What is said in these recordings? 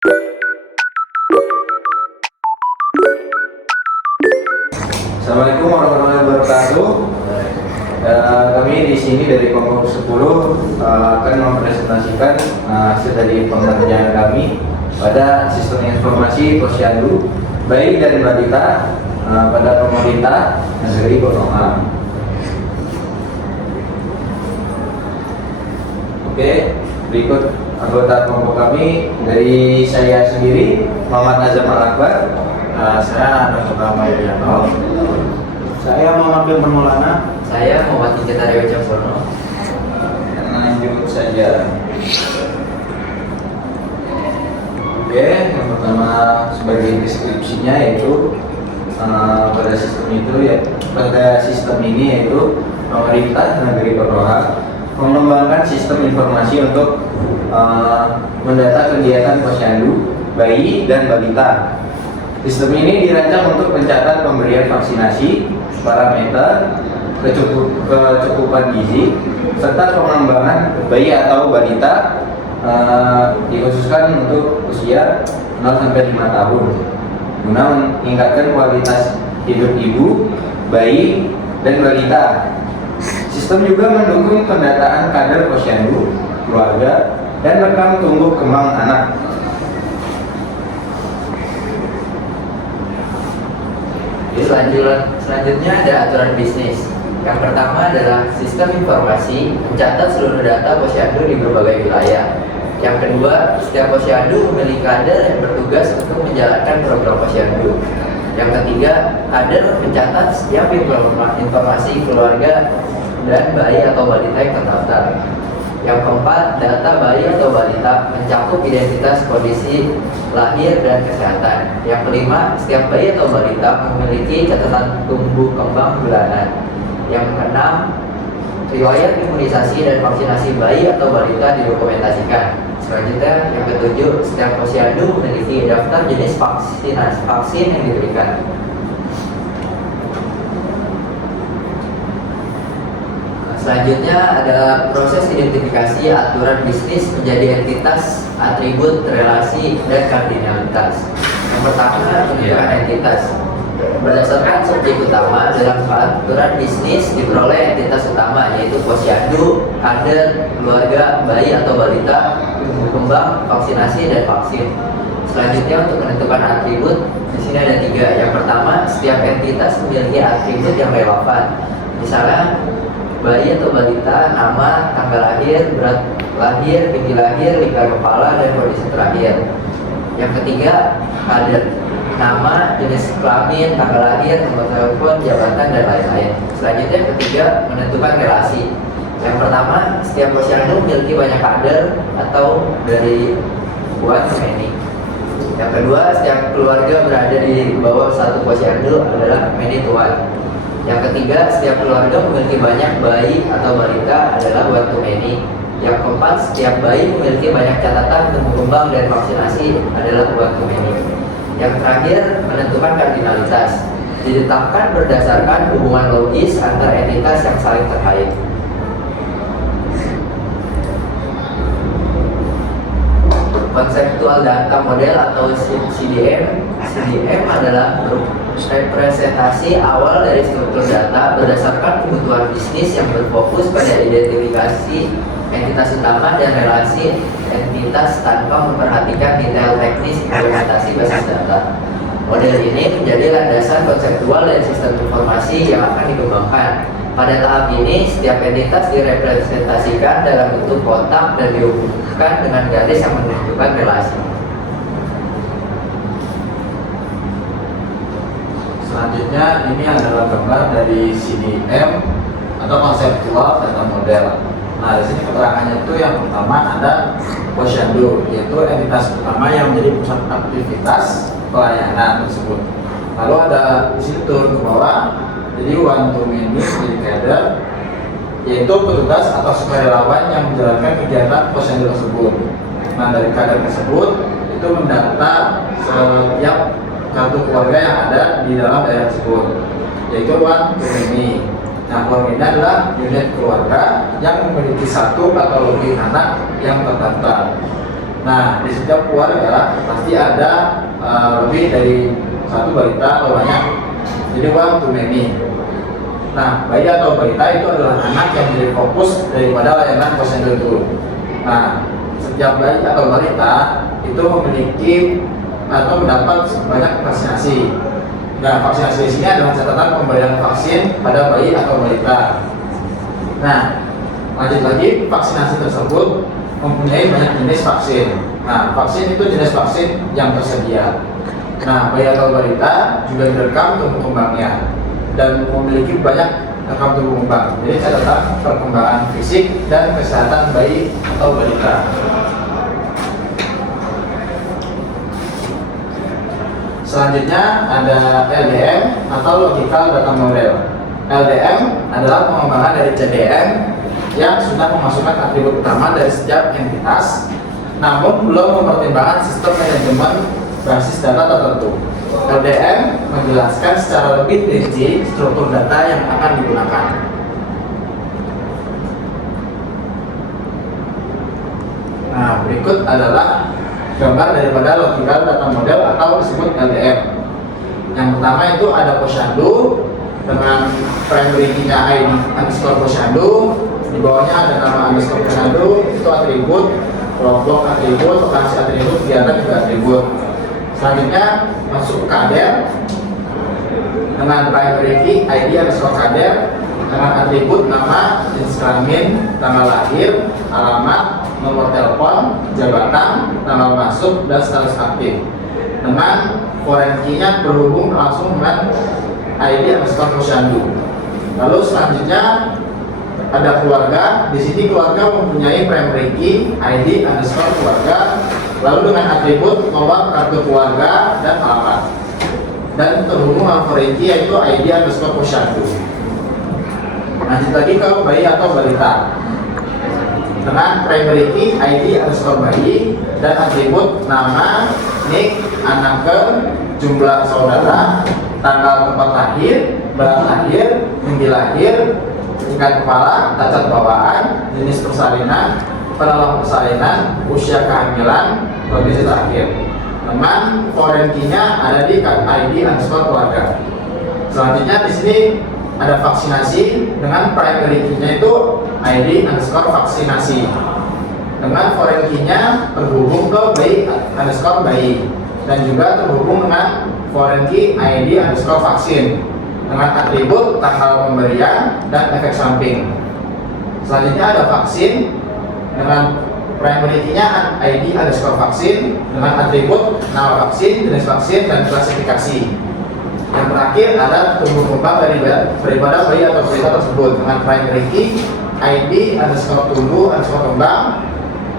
Assalamualaikum warahmatullahi wabarakatuh. Kami di sini dari kelompok 10 akan mempresentasikan hasil dari pengerjaan kami pada sistem informasi posyandu bayi dan balita pada pemerintah negeri Konoha. Oke, berikut anggota kelompok kami. Dari saya sendiri, Muhammad Azam Al-Akbar. Saya Dr. Mayuriano. Saya Muhammad bin Maulana. Saya Muhammad Injetario Caksono. Lanjut saja. Oke, yang pertama sebagai deskripsinya yaitu pada sistem ini yaitu pemerintah negeri Konoha mengembangkan sistem informasi untuk mendata kegiatan posyandu bayi dan balita. Sistem ini dirancang untuk mencatat pemberian vaksinasi, parameter, kecukupan gizi, serta pengembangan bayi atau balita dikhususkan untuk usia 0-5 tahun guna meningkatkan kualitas hidup ibu, bayi, dan balita. Sistem juga mendukung pendataan kader posyandu, keluarga, dan rekam tumbuh kembang anak. Selanjutnya ada aturan bisnis. Yang pertama adalah sistem informasi mencatat seluruh data posyandu di berbagai wilayah. Yang kedua, setiap posyandu memiliki kader yang bertugas untuk menjalankan program posyandu. Yang ketiga, kader mencatat setiap informasi keluarga dan bayi atau balita yang terdaftar. Yang keempat, data bayi atau balita mencakup identitas, kondisi lahir, dan kesehatan. Yang kelima, setiap bayi atau balita memiliki catatan tumbuh kembang bulanan. Yang keenam, riwayat imunisasi dan vaksinasi bayi atau balita didokumentasikan. Selanjutnya, yang ketujuh, setiap posyandu memiliki daftar jenis vaksin yang diberikan. Selanjutnya ada proses identifikasi aturan bisnis menjadi entitas, atribut, relasi, dan kardinalitas. Yang pertama, penentukan entitas. Berdasarkan subjek utama dalam aturan bisnis diperoleh entitas utama yaitu posyandu, kader, keluarga, bayi atau balita, tumbuh kembang, vaksinasi, dan vaksin. Selanjutnya untuk menentukan atribut, di sini ada 3. Yang pertama, setiap entitas memiliki atribut yang relevan. Misalnya bayi atau balita, nama, tanggal lahir, berat lahir, tinggi lahir, lingkar kepala, dan kondisi terakhir. Yang ketiga, kader, nama, jenis kelamin, tanggal lahir, nomor telepon, jabatan, dan lain-lain. Selanjutnya yang ketiga, menentukan relasi. Yang pertama, setiap posyandu memiliki banyak kader atau dari one to many. Yang kedua, setiap keluarga berada di bawah satu posyandu adalah many to one. Yang ketiga, setiap keluarga memiliki banyak bayi atau balita adalah one to many. Yang keempat, setiap bayi memiliki banyak catatan tumbuh kembang dan vaksinasi adalah one to many. Yang terakhir, menentukan kardinalitas. Ditetapkan berdasarkan hubungan logis antar entitas yang saling terkait. Konseptual data model atau CDM. CDM adalah representasi awal dari struktur data berdasarkan kebutuhan bisnis yang berfokus pada identifikasi entitas utama dan relasi entitas tanpa memperhatikan detail teknis implementasi basis data. Model ini menjadi landasan konseptual dan sistem informasi yang akan dikembangkan. Pada tahap ini, setiap entitas direpresentasikan dalam bentuk kotak dan dihubungkan dengan garis yang menunjukkan relasi. Selanjutnya ini adalah gambar dari CDM atau konseptual data model. Nah, di sini keterangannya itu yang pertama ada posyandu, yaitu entitas utama yang menjadi pusat aktivitas pelayanan tersebut. Lalu ada di sini turun ke bawah, jadi one to many menjadi kader, yaitu petugas atau sukarelawan yang menjalankan kegiatan posyandu tersebut. Nah, dari kader tersebut itu mendata setiap kartu keluarga yang ada di dalam daerah tersebut, yaitu one to many. Nah, keluarga ini adalah unit keluarga yang memiliki satu atau lebih anak yang terdaftar. Nah, di setiap keluarga pasti ada lebih dari satu balita atau banyak. Jadi one to many. Nah, bayi atau balita itu adalah anak yang menjadi fokus daripada layanan posyandu itu. Nah, setiap bayi atau balita itu memiliki atau mendapat banyak vaksinasi. Nah, vaksinasi di sini adalah catatan pemberian vaksin pada bayi atau balita. Nah, lanjut lagi, vaksinasi tersebut mempunyai banyak jenis vaksin. Nah, vaksin itu jenis vaksin yang tersedia. Nah, bayi atau balita juga direkam tumbuh kembangnya dan memiliki banyak rekam tumbuh kembang. Jadi catatan perkembangan fisik dan kesehatan bayi atau balita. Selanjutnya ada LDM atau Logical Data Model. LDM adalah pengembangan dari CDM yang sudah memasukkan atribut utama dari setiap entitas, namun belum mempertimbangkan sistem manajemen basis data tertentu. LDM menjelaskan secara lebih rinci struktur data yang akan digunakan. Nah, berikut adalah gambar daripada Logical Data Model atau disebut LDM. Yang pertama itu ada posyandu dengan primary key-nya ID underscore posyandu, di bawahnya ada nama underscore posyandu, itu atribut, kelompok atribut, lokasi atribut, kegiatan juga atribut. Selanjutnya masuk ke kader dengan primary key ID underscore kader dengan atribut nama, jenis kelamin, tanggal lahir, alamat, nomor telepon, jabatan, tanggal masuk, dan status aktif. Dengan foreign key-nya berhubung langsung dengan ID underscore posyandu. Lalu selanjutnya ada keluarga. Di sini keluarga mempunyai primary key ID underscore keluarga, lalu dengan atribut nomor kartu keluarga dan alamat. Dan terhubung dengan foreign key yaitu ID underscore posyandu. Lanjut lagi ke bayi atau balita dengan primary key ID underscore bayi dan atribut nama, nik, anaknya, jumlah saudara, tanggal tempat lahir, berat lahir, tinggi lahir, tingkat kepala, cacat bawaan, jenis persalinan, penolong persalinan, usia kehamilan, kondisi terakhir. Teman foreign key-nya ada di ID underscore keluarga. Selanjutnya di sini ada vaksinasi dengan primary key-nya itu ID underscore vaksinasi. Dengan foreign key-nya terhubung ke bayi underscore bayi dan juga terhubung dengan foreign key ID underscore vaksin dengan atribut tanggal pemberian dan efek samping. Selanjutnya ada vaksin dengan primary key-nya ID underscore vaksin dengan atribut nama vaksin, jenis vaksin, dan klasifikasi. Yang terakhir ada tumbuh kembang daripada bayi atau balita tersebut dengan primary key ID underscore tumbuh underscore kembang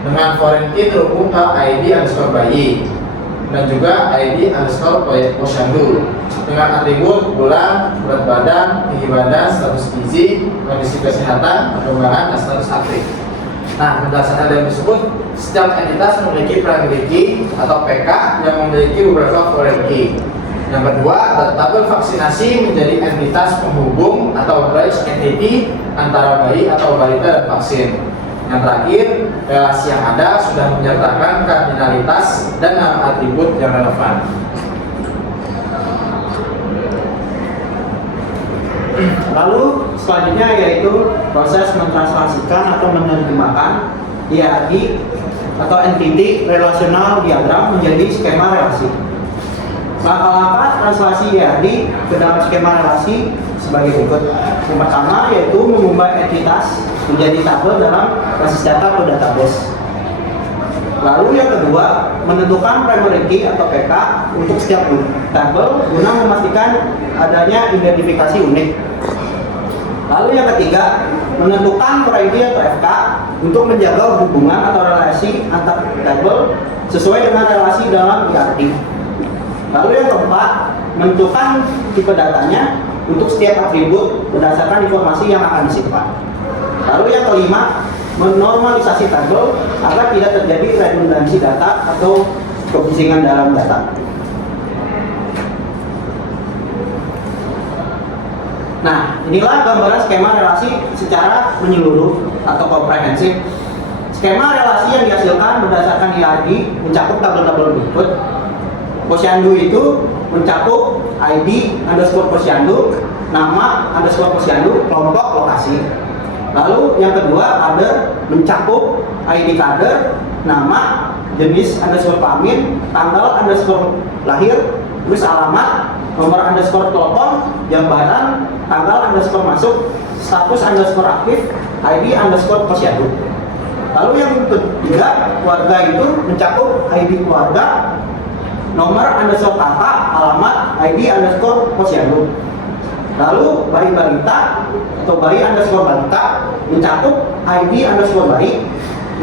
dengan foreign key terhubung ke ID underscore bayi dan juga ID underscore posyandu dengan atribut bulan, berat badan, tinggi badan, status gizi, kondisi kesehatan, perkembangan, dan status aktif. Nah, berdasarkan yang tersebut, setiap entitas memiliki primary key atau PK yang memiliki beberapa foreign key. Yang kedua, tabel vaksinasi menjadi entitas penghubung atau bridge entity antara bayi atau balita dan vaksin. Yang terakhir, relasi yang ada sudah menyertakan kardinalitas dan nama atribut yang relevan. Lalu selanjutnya yaitu proses mentranslasikan atau menerjemahkan IAD atau entity relational diagram menjadi skema relasi. Langkah-langkah translasi IAD ke dalam skema relasi sebagai berikut. Yang pertama yaitu mengubah entitas menjadi tabel dalam basis data atau database. Lalu yang kedua, menentukan primary key atau PK untuk setiap tabel guna memastikan adanya identifikasi unik. Lalu yang ketiga, menentukan foreign key atau FK untuk menjaga hubungan atau relasi antar tabel sesuai dengan relasi dalam IAD. Lalu yang keempat, menentukan tipe datanya untuk setiap atribut berdasarkan informasi yang akan disimpan. Lalu yang kelima, menormalisasi tabel agar tidak terjadi redundansi data atau kebisingan dalam data. Nah, inilah gambaran skema relasi secara menyeluruh atau komprehensif. Skema relasi yang dihasilkan berdasarkan hierarki mencakup tabel-tabel berikut. Posyandu itu mencakup ID underscore posyandu, nama underscore posyandu, kelompok, lokasi. Lalu yang kedua ada mencakup ID kader, nama, jenis underscore kelamin, tanggal underscore lahir, terus alamat, nomor underscore telepon, jabatan, tanggal underscore masuk, status underscore aktif, ID underscore posyandu. Lalu yang ketiga, keluarga itu mencakup ID keluarga, nomor underscore kakak, alamat, ID underscore posyandu. Lalu bayi balita atau bayi underscore balita mencakup ID underscore bayi,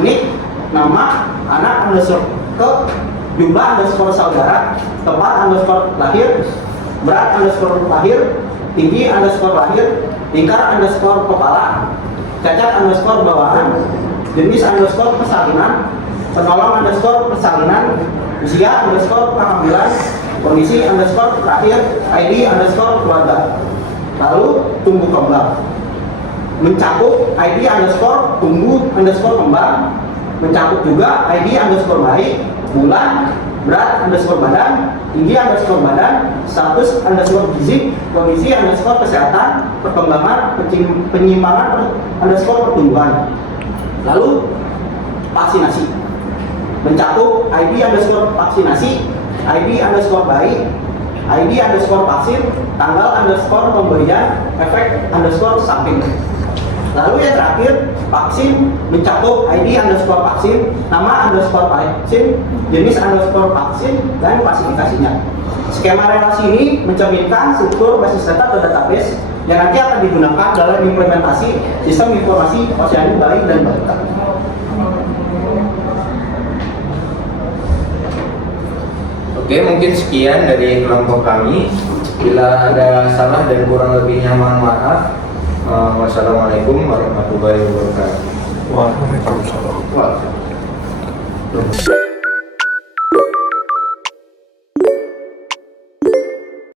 nik, nama, anak underscore ke, jumlah underscore saudara, tempat underscore lahir, berat underscore lahir, tinggi underscore lahir, lingkar underscore kepala, cacat underscore bawaan, jenis underscore persalinan, penolong underscore persalinan, usia underscore kehamilan, kondisi underscore terakhir, ID underscore keluarga. Lalu tumbuh kembang mencakup ID underscore tumbuh underscore kembang, mencakup juga ID underscore bayi, bulan, berat underscore badan, tinggi underscore badan, status underscore gizi, kondisi underscore kesehatan, perkembangan, penyimpangan underscore pertumbuhan. Lalu vaksinasi mencakup ID underscore vaksinasi, ID underscore bayi, ID underscore vaksin, tanggal underscore pemberian, efek underscore samping. Lalu yang terakhir, vaksin mencakup ID underscore vaksin, nama underscore vaksin, jenis underscore vaksin, dan klasifikasinya. Skema relasi ini mencerminkan struktur basis data atau database yang nanti akan digunakan dalam implementasi sistem informasi posyandu bayi dan balita. Oke, mungkin sekian dari kelompok kami. Bila ada salah dan kurang lebihnya mohon maaf. Wassalamualaikum warahmatullahi wabarakatuh. Waalaikumsalam. Waalaikumsalam.